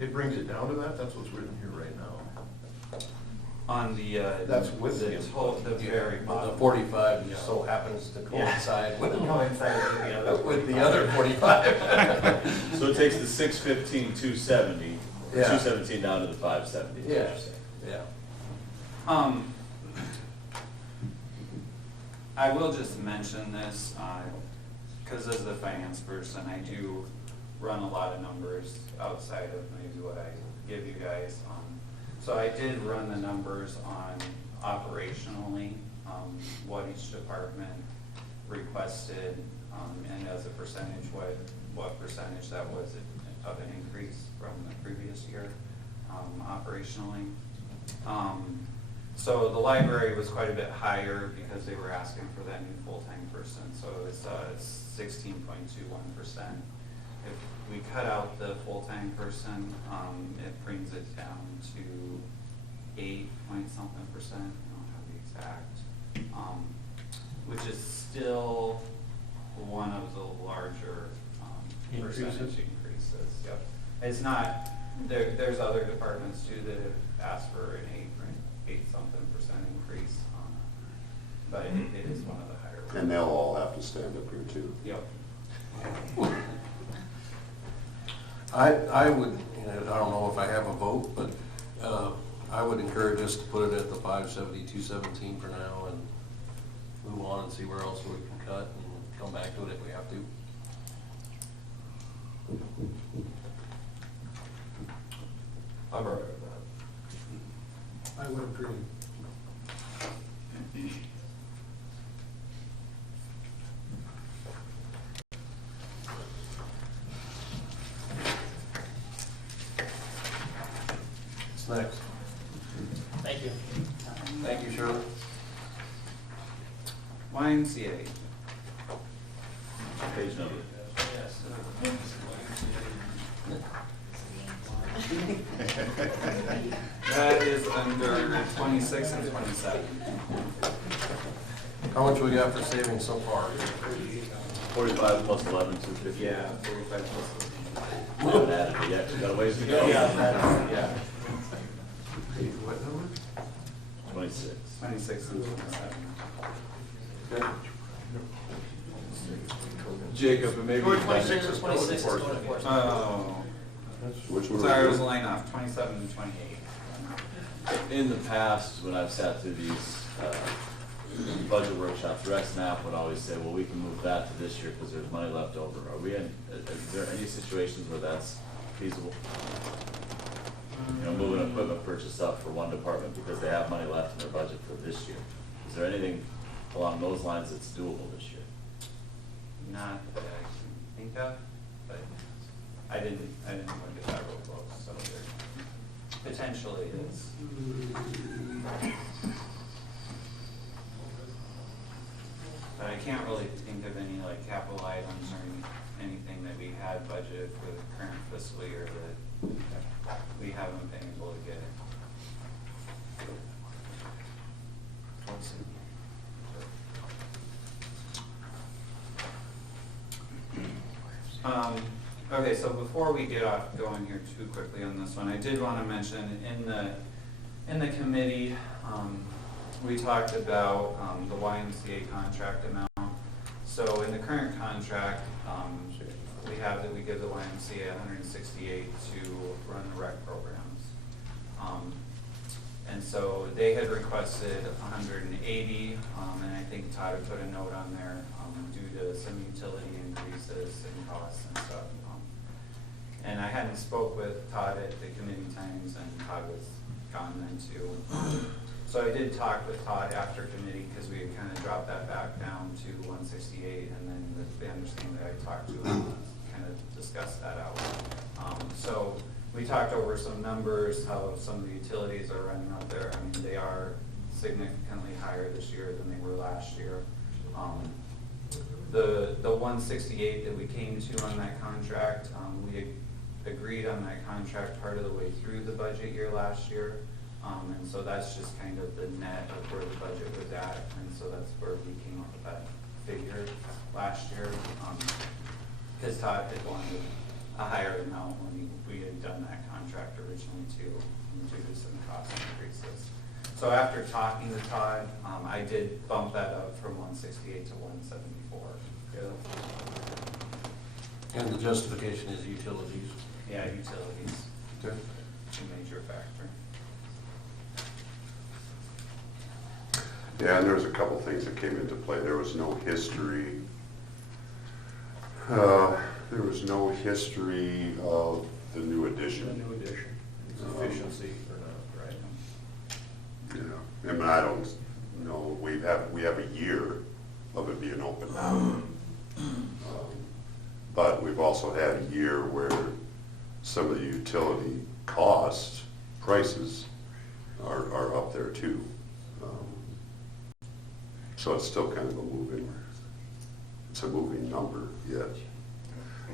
It brings it down to that, that's what's written here right now. On the, That's with the the very The bottom. 45 just so happens to coincide with Coincide with the other 45. So it takes the 615, 270, Yeah. 217 down to the 570. is what Yeah, you're saying. yeah. I will just mention this, because as the finance person, I do run a lot of numbers outside of maybe what I give you guys. So I did run the numbers on operationally, what each department requested, and as a percentage, what percentage that was of an increase from the previous year, operationally. So the library was quite a bit higher because they were asking for that new full-time person, so it was 16.21%. If we cut out the full-time person, it brings it down to 8-point-something%, I don't have the exact, which is still one of the larger percentage increases. Yep. It's not, there's other departments too that have asked for an 8-something% increase, but it is one of the higher ones. And they'll all have to stand up here too. Yep. I would, I don't know if I have a vote, but I would encourage us to put it at the 570, 217 for now and move on and see where else we can cut and come back to it if we have to. I'm all right with that. I would agree. What's next? Thank you. Thank you, Shirley. YMCA. Page number. That is under 26 and 27. How much we got for savings so far? 45 plus 11, 250. Yeah, 45 plus. We haven't added it yet, we got a ways to go. Yeah, What number? 26. 26 and 27. Okay. Jacob, and maybe. 26 or 26 is 24. Oh, Which one? sorry, I was laying off, 27 and 28. In the past, when I've sat through these budget workshops, Rex Knapp would always say, well, we can move that to this year because there's money left over. Are we in, is there any situations where that's feasible? You know, moving equipment purchase up for one department because they have money left in their budget for this year. Is there anything along those lines that's doable this year? Not that I can think of, but I didn't look at that real close, so there potentially is. But I can't really think of any like capital items or anything that we had budgeted for the current fiscal year that we haven't been able to get. Okay, so before we get off going here too quickly on this one, I did want to mention in the committee, we talked about the YMCA contract amount. So in the current contract, we have that we give the YMCA 168 to run the rec programs. And so they had requested 180, and I think Todd had put a note on there due to some utility increases and costs and stuff. And I hadn't spoke with Todd at the committee times, and Todd was gone then too. So I did talk with Todd after committee because we had kind of dropped that back down to 168, and then the understanding that I talked to him kind of discussed that out. So we talked over some numbers, how some of the utilities are running up there. I mean, they are significantly higher this year than they were last year. The 168 that we came to on that contract, we agreed on that contract part of the way through the budget year last year. And so that's just kind of the net of where the budget was at. And so that's where we came up with that figure last year. Because Todd had wanted a higher amount when we had done that contract originally too, due to some cost increases. So after talking to Todd, I did bump that up from 168 to 174. And the justification is utilities. Yeah, utilities, Okay. a major factor. Yeah, and there was a couple things that came into play. There was no history. There was no history of the new addition. It's efficiency or not, right? Yeah, and I don't know, we have a year of it being open now. But we've also had a year where some of the utility costs, prices are up there too. So it's still kind of it's a moving number yet.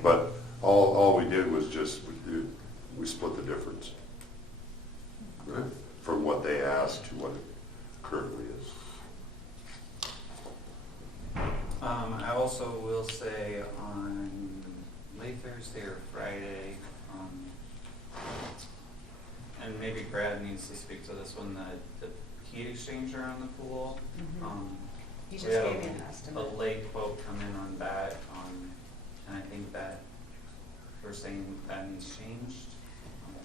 But all we did was just, we split the difference. Right? From what they asked to what it currently is. I also will say on late Thursday or Friday, and maybe Brad needs to speak to this one, the heat exchanger on the pool. You We just had gave me an estimate. a late quote come in on that, and I think that we're saying that needs changed.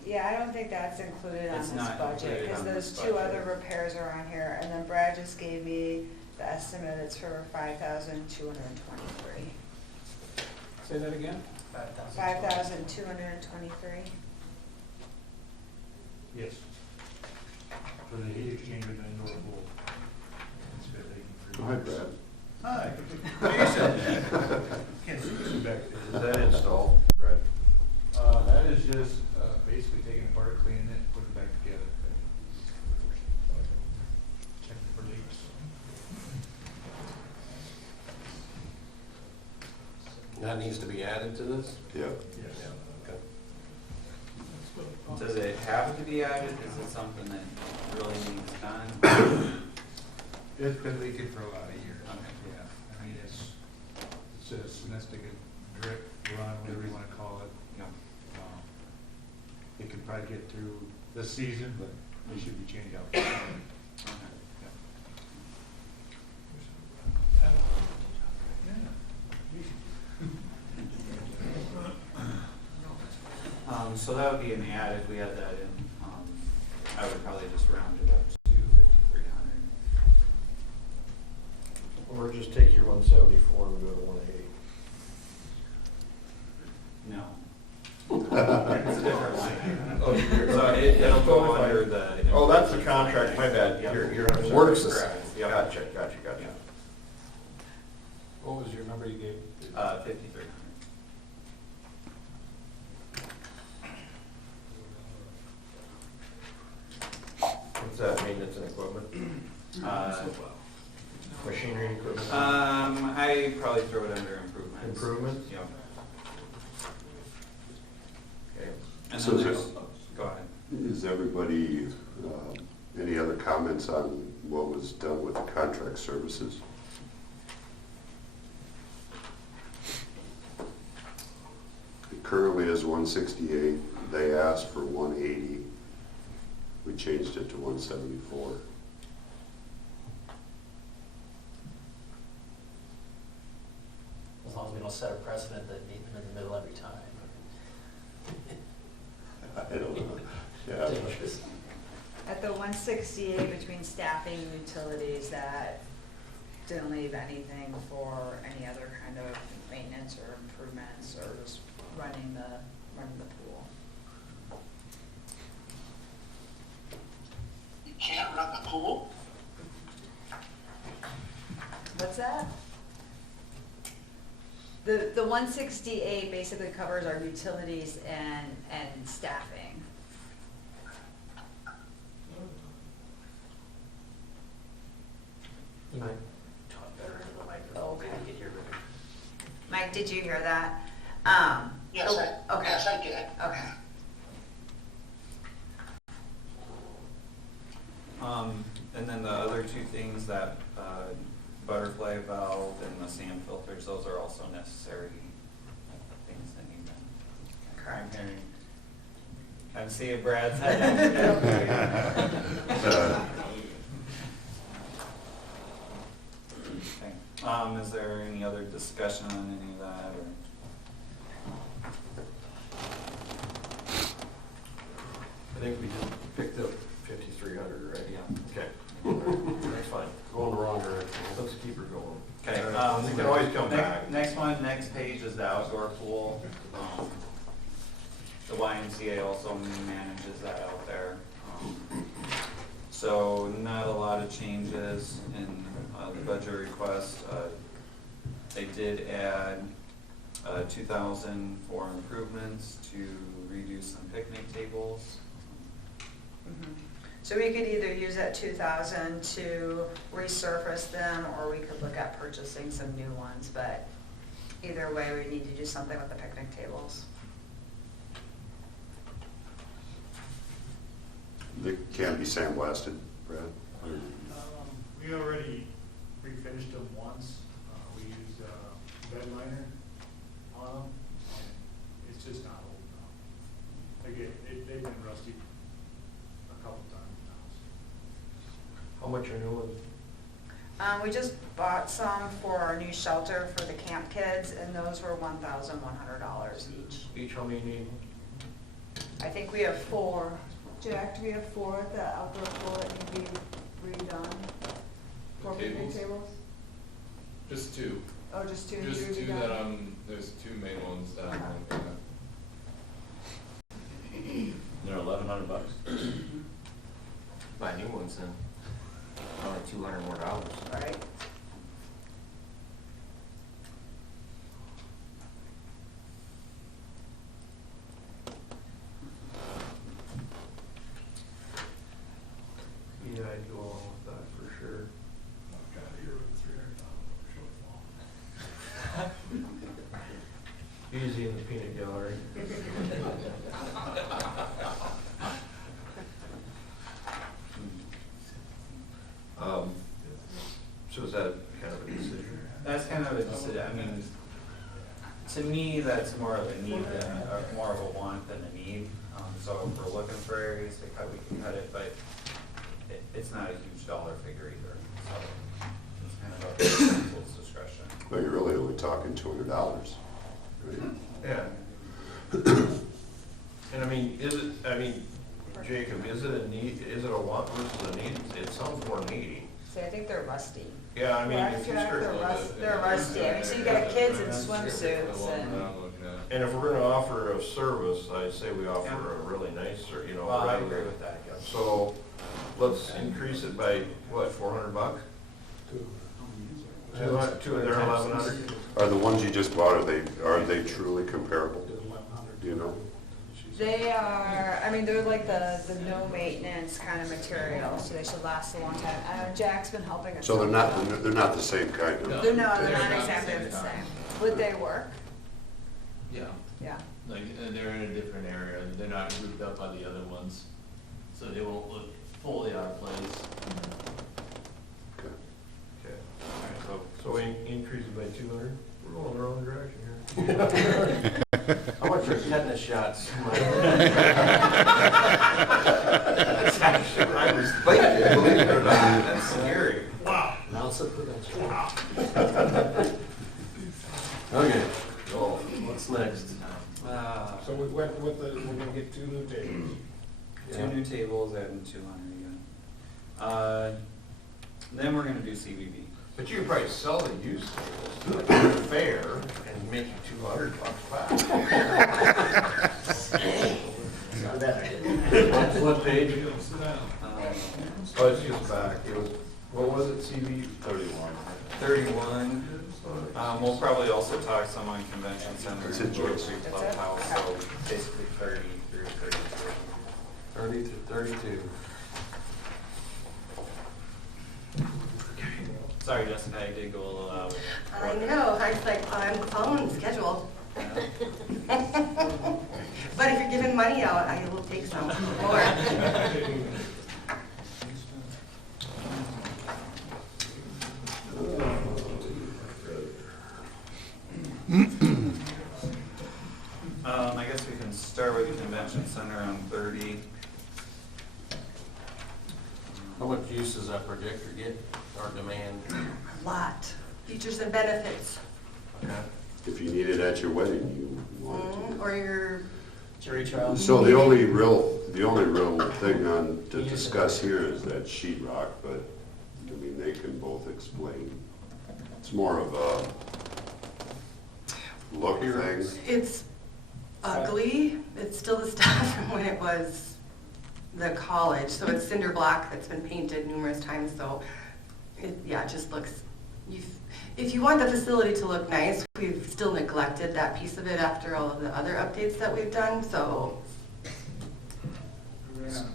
Yeah, I don't think that's included on It's this not budget, included because on those this two budget. other repairs are on here, and then Brad just gave me the estimate, it's for 5,223. Say that again? 5,223? Yes. For the heat exchanger in the indoor pool. It's been taking Go ahead, Brad. Hi. Can't see you back Is there. that installed, Brad? That is just, basically taking it apart, cleaning it, putting it back together. Checking for leaks. That needs to be added to this? Yeah. Yes. Okay. Does it have to be added? Is it something that really needs done? It's been leaking for a lot of years. Okay. Yeah, I mean, it's a domestic drip run, whatever you wanna call it. No. It could probably get through this season, but it should be changed out. Okay. So that would be an added, we had that in, I would probably just round it up to 5,300. Or just take your 174 and go to 180. No. It's a different line. Oh, you're- So it'll go under the. Oh, that's the contract, my bad. Yep. You're 100% Works. correct. Yep. Gotcha. Yeah. What was your number you gave? 5,300. What's that, maintenance and equipment? Machinery and equipment? I probably throw it under improvements. Improvements? Yep. Okay. And So then is there's, it- go ahead. Is everybody, any other comments on what was done with the contract services? It currently is 168, they asked for 180. We changed it to 174. As long as we don't set a precedent that meet them in the middle every time. I don't know. Yeah. Dangerous. At the 168 between staffing and utilities, that didn't leave anything for any other kind of maintenance or improvements or just running the pool. You can't run the pool? What's that? The 168 basically covers our utilities and staffing. You might talk better into the microphone. Okay. Maybe get your. Mike, did you hear that? Yes, Okay. yes, I did. Okay. And then the other two things, that butterfly valve and the sand filters, those are also necessary things that need done. hearing. I'm seeing Brad's head. Okay. Is there any other discussion on any of that, or? I think we just picked up 5,300, right? Yeah. Okay. That's fine. Going the wrong direction. Let's keep her going. Okay. We can always come back. Next one, next page is the outdoor pool. The YMCA also manages that out there. So not a lot of changes in the budget request. They did add 2,000 for improvements to redo some picnic tables. So we could either use that 2,000 to resurface them, or we could look at purchasing some new ones, but either way, we need to do something with the picnic tables. They can be sandblasted, Brad? We already refinished them once. We used bed liner on them, and it's just not old enough. Again, they've been rusty a couple times now. How much are new ones? We just bought some for our new shelter for the camp kids, and those were $1,100 each. Each, how many need? I think we have 4. Jack, do we have 4 at the outdoor pool that need to be redone? 4 picnic tables? Just two. Oh, just 2 need to be Just two redone? that there's 2 main ones that I'm looking at. They're $1,100. Buy new ones then. Only $200 more. Right. Yeah, I'd go along with that for sure. God, you're with $300 shortfall. Easy in the peanut gallery. So is that kind of a decision? That's kind of a decision. I mean, to me, that's more of a need than, or more of a want than a need. So if we're looking for areas to cut, we can cut it, but it's not a huge dollar figure either. So it's kind of up to people's discretion. Well, you're really only talking $200, right? Yeah. And I mean, Jacob, is it a need, is it a want versus a need? It sounds more needy. See, I think they're rusty. Yeah, I mean, Correct, if you Jack? start, They're rusty. I mean, so you got kids in swimsuits and, and if we're gonna offer a service, I'd say we offer a really nice, or, Well, I agree with that, yeah. So, let's increase it by, what, $400? 200, they're 1,100? Are the ones you just bought, are they truly comparable? Do you know? they are, I mean, they're like the no maintenance kind of material, so they should last a long time. I know Jack's been helping us. So they're not the same kind of? They're not They're not exactly the the same. same. Would they work? Yeah, Yeah. like, they're in a different area, they're not grouped up by the other ones, so they won't look fully out of place. Okay. Okay. So we increase it by 200? We're going the wrong direction here. How much are tetanus shots? I was thinking, believe it or not, that's scary. Wow. Now it's a prevention. Okay, so what's next? So we went with we're gonna get 2 new tables. Two new tables and 200 again. Then we're gonna do CBB. But you could probably sell the used tables to the fair and make you $200 back. What page? Oh, it's just back. It was, what was it, CV? 31. We'll probably also talk some on convention center That's and it, George George. Street Clubhouse, so basically 30 through 32. 30 to 32. Sorry, Jessica, I did go a little out. I know, I was like, I'm following the schedule. But if you're giving money out, I will take some more. I guess we can start Convention Center on 30. How much use does that projector get, or demand? A lot. Features and benefits. Okay. If you need it at your wedding, you want it to. Or your, Jury trial. So the only real thing on, to discuss here is that sheetrock, but, I mean, they can both explain. It's more of a look thing. it's ugly. It's still the stuff from when it was the college. So it's cinder block that's been painted numerous times, so it just looks, if you want the facility to look nice, we've still neglected that piece of it after all of the other updates that we've done, so We ran out of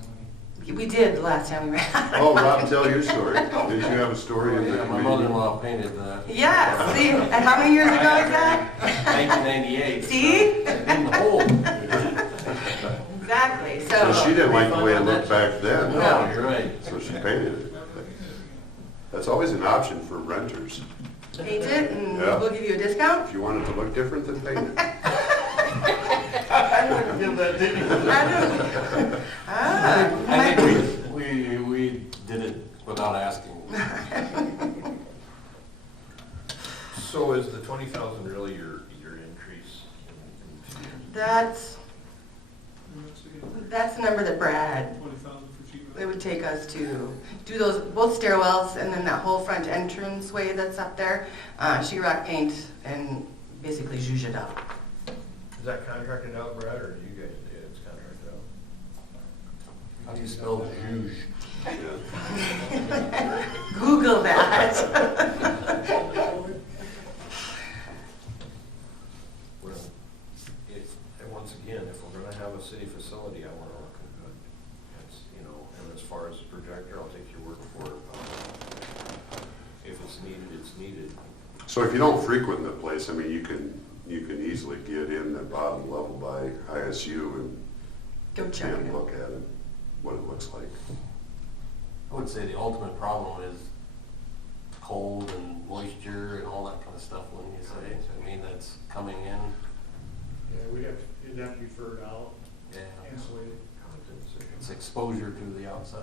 money. we did the last time we ran out of Oh, money. Rob, tell your story. Didn't you have a story in the Yeah, my committee? mother-in-law painted that. Yeah, see, and how many years ago is that? 1998. See? In the hole. Exactly, So she didn't like the way it looked back then. No, you're right. So she painted it. That's always an option for renters. Paint it and Yeah. we'll give you a discount. If you want it to look different, then paint it. I wouldn't give that, did you? I think we did it without asking. So is the 20,000 really your increase in That's the number that Brad, 20,000 for sheet rock. it would take us to do those, both stairwells and then that whole front entrance way that's up there, sheetrock paint and basically zhuzh it up. Is that contracted out, Brad, or do you guys do it? It's contracted out? How do you spell zhuzh? Yeah. Google that. Well, and once again, if we're gonna have a city facility, I want it looking good. It's, you know, and as far as the projector, I'll take your word for it. If it's needed, it's needed. So if you don't frequent the place, I mean, you can easily get in the bottom level by ISU Go check it and out. look at it, what it looks like. I would say the ultimate problem is cold and moisture and all that kind of stuff when you say, I mean, that's coming in. Yeah, it'd have to be furred out, Yeah. insulated. It's exposure to the outside.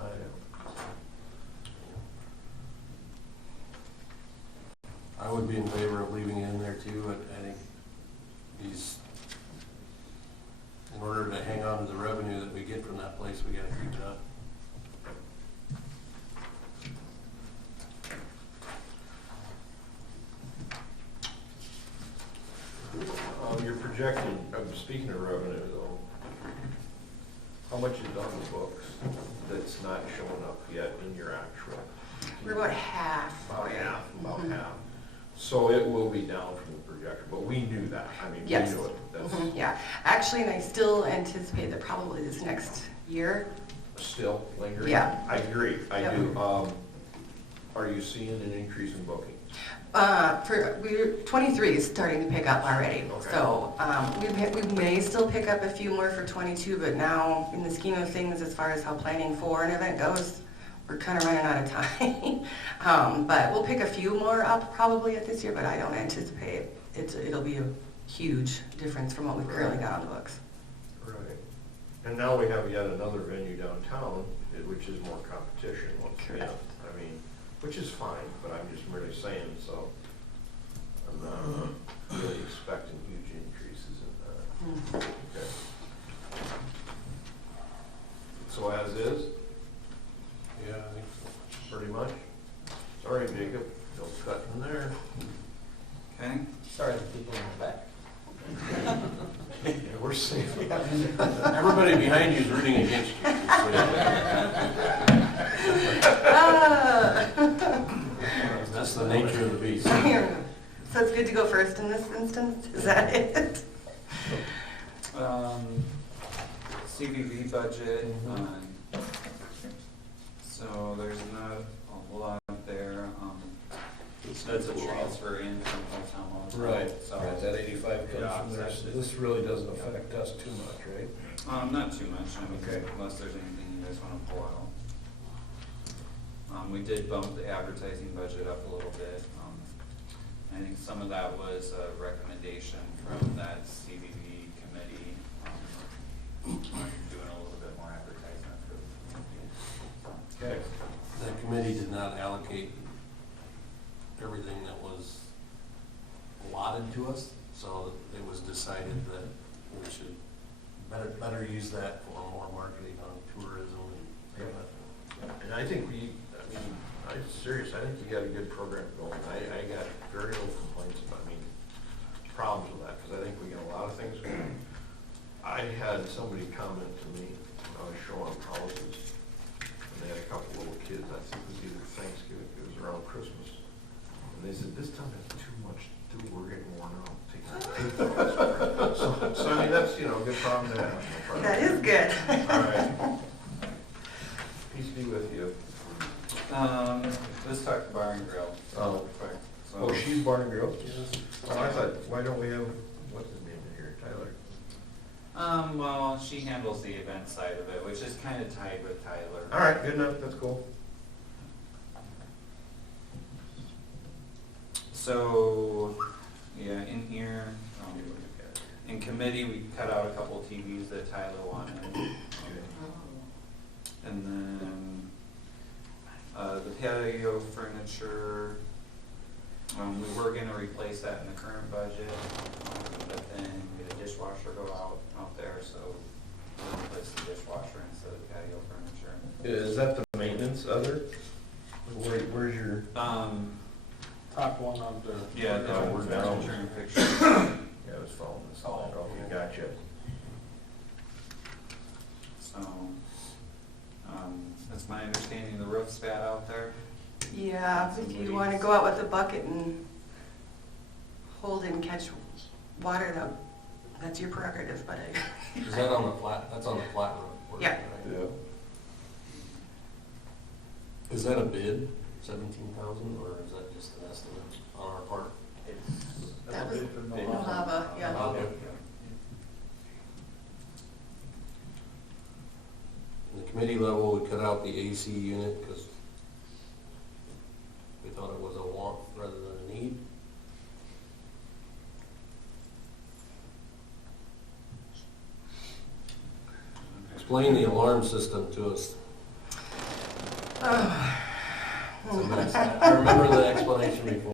I would be in favor of leaving it in there too. I think in order to hang on to the revenue that we get from that place, we gotta keep it up. You're projecting, speaking of revenue though, how much is on the books that's not showing up yet in your actual? We're about half. About half, about Mhm. half. So it will be down from the projector, but we knew that. I mean, we Yes. knew it. That's Mhm, yeah, actually, and I still anticipate that probably this next year. still lingering. Yeah. I agree, I Yep. do. Are you seeing an increase in bookings? 23 is starting to pick up already. Okay. So we may still pick up a few more for 22, but now in the scheme of things, as far as how planning for an event goes, we're kind of running out of time. But we'll pick a few more up probably at this year, but I don't anticipate it'll be a huge difference from what we've currently got on the books. Right. And now we have yet another venue downtown, which is more competition once again. Correct. I mean, which is fine, but I'm just merely saying, so I'm not really expecting huge increases in that. Okay. So as is, Yeah, I think so. pretty much? Sorry, Jacob, don't cut from there. Okay? Sorry, the people in the back. Yeah, we're safe. Everybody behind you is rooting against you. That's the nature of the beast. So it's good to go first in this instance? Is that it? CVV budget, so there's not a lot there. That's a transfer in from hotel motel. Right, So, that 85 comes from there, so this really doesn't affect us too much, right? not too much, I mean, Okay. unless there's anything you guys wanna pull out. We did bump the advertising budget up a little bit. I think some of that was a recommendation from that CVV committee. allocate everything that was allotted to us, so it was decided that we should better use that for more marketing on tourism and And I think I'm serious, I think we got a good program going. I got very little complaints about, problems with that, because I think we got a lot of things going. I had somebody comment to me when I was showing houses, and they had a couple little kids, I think it was either Thanksgiving, it was around Christmas. And they said, this town has too much to do, we're getting worn out. taking our pay for us." So that's, a good problem to have. No problem. That is good. All right. Peace be with you. Let's talk bar and grill. Oh. real quick. So- Oh, she's bar and grill? Oh, I thought, why don't we have, what's his name in here, Tyler? Well, she handles the event side of it, which is kind of tied with Tyler. All right, good enough, that's cool. So, yeah, in here, in committee, we cut out a couple TVs that Tyler wanted. And then, the patio furniture, we were gonna replace that in the current budget, but then we had a dishwasher go out there, so we'll replace the dishwasher instead of patio furniture. Is that the maintenance other? Where's your? Top one on the. Yeah, Oh, we're down. turn picture. Yeah, I was following this. Oh. Okay, gotcha. So, that's my understanding, the roof's bad out there. Yeah, if you want to go out with a bucket and hold and catch water, that's your prerogative, but I. Is that on the flat, that's on the flat roof? Yeah. right? Yeah. Is that a bid, 17,000, or is that just an estimate on our part? That was bid for no Mohava. lava, yeah. Okay. In the committee level, we cut out the AC unit because we thought it was a want rather than a need. Explain the alarm system to us. Oh. It's a mess. I remember the explanation before.